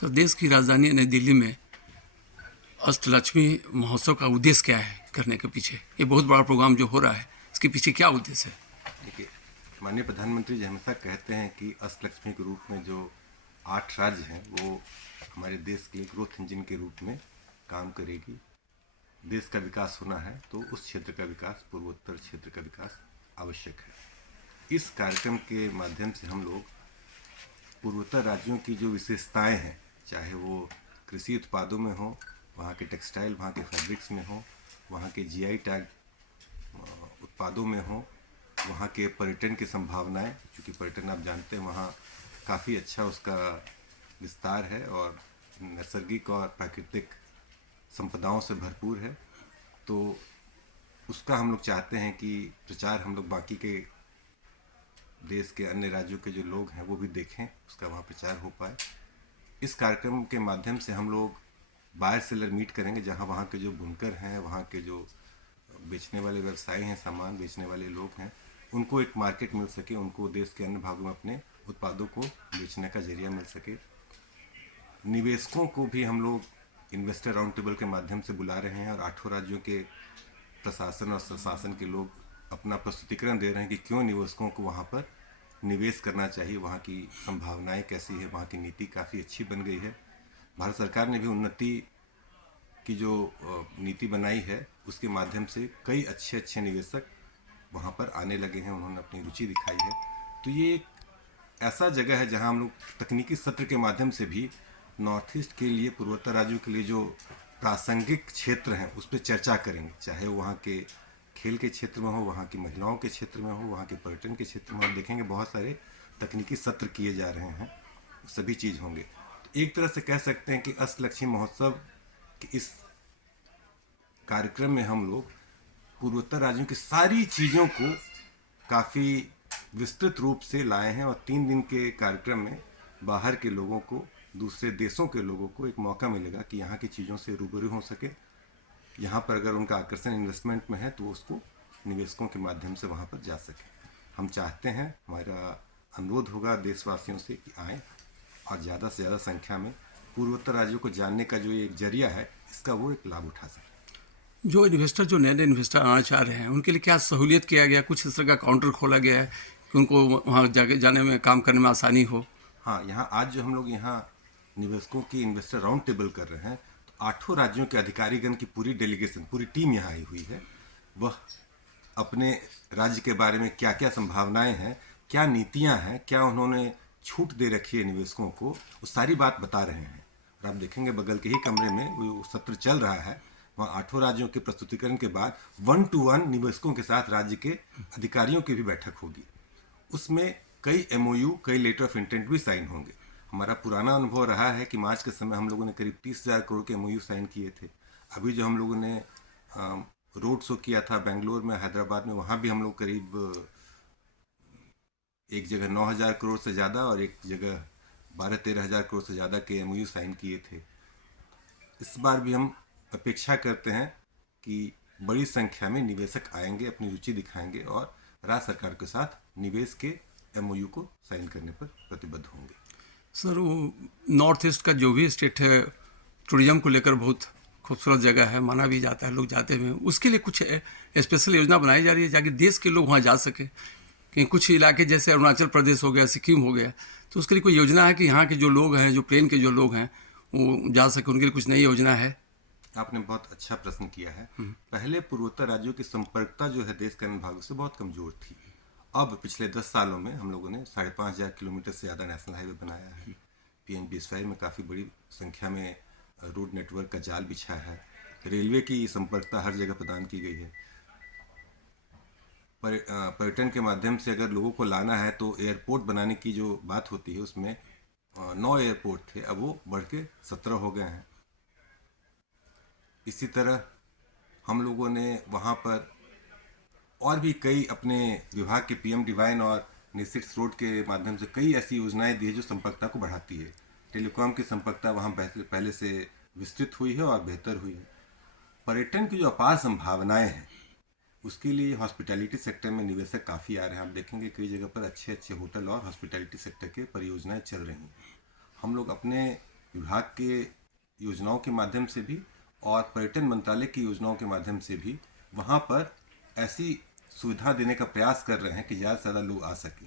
Sir, देश की राजधानी नई दिल्ली में अष्टलक्ष्मी महोत्सव का उद्देश्य क्या है करने के पीछे? ये बहुत बड़ा प्रोग्राम जो हो रहा है, इसके पीछे क्या उद्देश्य है? देखिए, माननीय प्रधानमंत्री जी हमेशा कहते हैं कि अष्टलक्ष्मी के रूप में जो 8 राज्य हैं वो हमारे देश के लिए ग्रोथ इंजन के रूप में काम करेगी। देश का विकास होना है तो उस क्षेत्र का विकास, पूर्वोत्तर क्षेत्र का विकास आवश्यक है। इस कार्यक्रम के माध्यम से हम लोग पूर्वोत्तर राज्यों की जो विशेषताएं हैं, चाहे वो कृषि उत्पादों में हो, वहाँ के टेक्सटाइल, वहाँ के फैब्रिक्स में हो, वहाँ के जीआई टैग उत्पादों में हो, वहाँ के पर्यटन की संभावनाएं, क्योंकि पर्यटन आप जानते हैं वहाँ काफ़ी अच्छा उसका विस्तार है और नैसर्गिक और प्राकृतिक संपदाओं से भरपूर है, तो उसका हम लोग चाहते हैं कि प्रचार हम लोग बाकी के देश के अन्य राज्यों के जो लोग हैं वो भी देखें, उसका वहाँ प्रचार हो पाए। इस कार्यक्रम के माध्यम से हम लोग बायर सेलर मीट करेंगे, जहाँ वहाँ के जो बुनकर हैं, वहाँ के जो बेचने वाले व्यवसायी हैं, सामान बेचने वाले लोग हैं, उनको एक मार्केट मिल सके, उनको देश के अन्य भागों में अपने उत्पादों को बेचने का जरिया मिल सके। निवेशकों को भी हम लोग इन्वेस्टर राउंड टेबल के माध्यम से बुला रहे हैं और 8 राज्यों के प्रशासन और स्वशासन के लोग अपना प्रस्तुतिकरण दे रहे हैं कि क्यों निवेशकों को वहाँ पर निवेश करना चाहिए, वहाँ की संभावनाएं कैसी है, वहाँ की नीति काफ़ी अच्छी बन गई है। भारत सरकार ने भी उन्नति की जो नीति बनाई है उसके माध्यम से कई अच्छे अच्छे निवेशक वहाँ पर आने लगे हैं, उन्होंने अपनी रुचि दिखाई है। तो ये एक ऐसा जगह है जहाँ हम लोग तकनीकी सत्र के माध्यम से भी नॉर्थ ईस्ट के लिए, पूर्वोत्तर राज्यों के लिए जो प्रासंगिक क्षेत्र हैं उस पर चर्चा करेंगे, चाहे वो वहाँ के खेल के क्षेत्र में हो, वहाँ की महिलाओं के क्षेत्र में हो, वहाँ के पर्यटन के क्षेत्र में हो। देखेंगे बहुत सारे तकनीकी सत्र किए जा रहे हैं, सभी चीज़ होंगे। तो एक तरह से कह सकते हैं कि अष्टलक्ष्मी महोत्सव के इस कार्यक्रम में हम लोग पूर्वोत्तर राज्यों की सारी चीज़ों को काफ़ी विस्तृत रूप से लाए हैं और 3 दिन के कार्यक्रम में बाहर के लोगों को, दूसरे देशों के लोगों को एक मौका मिलेगा कि यहाँ की चीज़ों से रूबरू हो सके। यहाँ पर अगर उनका आकर्षण इन्वेस्टमेंट में है तो उसको निवेशकों के माध्यम से वहाँ पर जा सके। हम चाहते हैं, हमारा अनुरोध होगा देशवासियों से कि आएँ और ज़्यादा से ज़्यादा संख्या में पूर्वोत्तर राज्यों को जानने का जो एक जरिया है, इसका वो एक लाभ उठा सके। जो इन्वेस्टर, जो नए नए इन्वेस्टर आना चाह रहे हैं, उनके लिए क्या सहूलियत किया गया? कुछ इस तरह का काउंटर खोला गया है कि उनको वहाँ जाके जाने में, काम करने में आसानी हो? हाँ, यहाँ आज जो हम लोग यहाँ निवेशकों की इन्वेस्टर राउंड टेबल कर रहे हैं, तो 8 राज्यों के अधिकारीगण की पूरी डेलीगेशन, पूरी टीम यहाँ आई हुई है। वह अपने राज्य के बारे में क्या क्या संभावनाएं हैं, क्या नीतियां हैं, क्या उन्होंने छूट दे रखी है निवेशकों को, वो सारी बात बता रहे हैं। और आप देखेंगे बगल के ही कमरे में वो सत्र चल रहा है, वहाँ 8 राज्यों के प्रस्तुतिकरण के बाद 1 to 1 निवेशकों के साथ राज्य के अधिकारियों की भी बैठक होगी। उसमें कई एमओयू, कई लेटर ऑफ इंटेंट भी साइन होंगे। हमारा पुराना अनुभव रहा है कि मार्च के समय हम लोगों ने करीब 30,000 करोड़ के एमओयू साइन किए थे। अभी जो हम लोगों ने रोड शो किया था बेंगलोर में, हैदराबाद में, वहाँ भी हम लोग करीब एक जगह 9,000 करोड़ से ज़्यादा और एक जगह 12-13 हज़ार करोड़ से ज़्यादा के एमओयू साइन किए थे। इस बार भी हम अपेक्षा करते हैं कि बड़ी संख्या में निवेशक आएंगे, अपनी रुचि दिखाएंगे और राज्य सरकार के साथ निवेश के एमओयू को साइन करने पर प्रतिबद्ध होंगे। सर, वो नॉर्थ ईस्ट का जो भी स्टेट है, टूरिज्म को लेकर बहुत खूबसूरत जगह है, माना भी जाता है, लोग जाते हैं। उसके लिए कुछ स्पेशल योजना बनाई जा रही है ताकि देश के लोग वहाँ जा सकें? कि कुछ इलाके जैसे अरुणाचल प्रदेश हो गया, सिक्किम हो गया, तो उसके लिए कोई योजना है कि यहाँ के जो लोग हैं, जो प्लेन के जो लोग हैं, वो जा सके? उनके लिए कुछ नई योजना है? आपने बहुत अच्छा प्रश्न किया है। पहले पूर्वोत्तर राज्यों की संपर्कता जो है देश के अन्य भागों से बहुत कमजोर थी। अब पिछले 10 सालों में हम लोगों ने 5,500 किलोमीटर से ज़्यादा नेशनल हाईवे बनाया है। PNBSY में काफ़ी बड़ी संख्या में रोड नेटवर्क का जाल बिछा है। रेलवे की संपर्कता हर जगह प्रदान की गई है। पर्यटन के माध्यम से अगर लोगों को लाना है तो एयरपोर्ट बनाने की जो बात होती है उसमें 9 एयरपोर्ट थे, अब वो बढ़ के 17 हो गए हैं। इसी तरह हम लोगों ने वहाँ पर और भी कई अपने विभाग के PM डिवाइन और निसिट्स रोड के माध्यम से कई ऐसी योजनाएं दी है जो संपर्कता को बढ़ाती है। टेलीकॉम की संपर्कता वहाँ पहले से विस्तृत हुई है और बेहतर हुई है। पर्यटन की जो अपार संभावनाएं हैं उसके लिए हॉस्पिटैलिटी सेक्टर में निवेशक काफ़ी आ रहे हैं। आप देखेंगे कई जगह पर अच्छे अच्छे होटल और हॉस्पिटैलिटी सेक्टर के परियोजनाएं चल रही हैं। हम लोग अपने विभाग के योजनाओं के माध्यम से भी और पर्यटन मंत्रालय की योजनाओं के माध्यम से भी वहाँ पर ऐसी सुविधा देने का प्रयास कर रहे हैं कि ज़्यादा से ज़्यादा लोग आ सकें।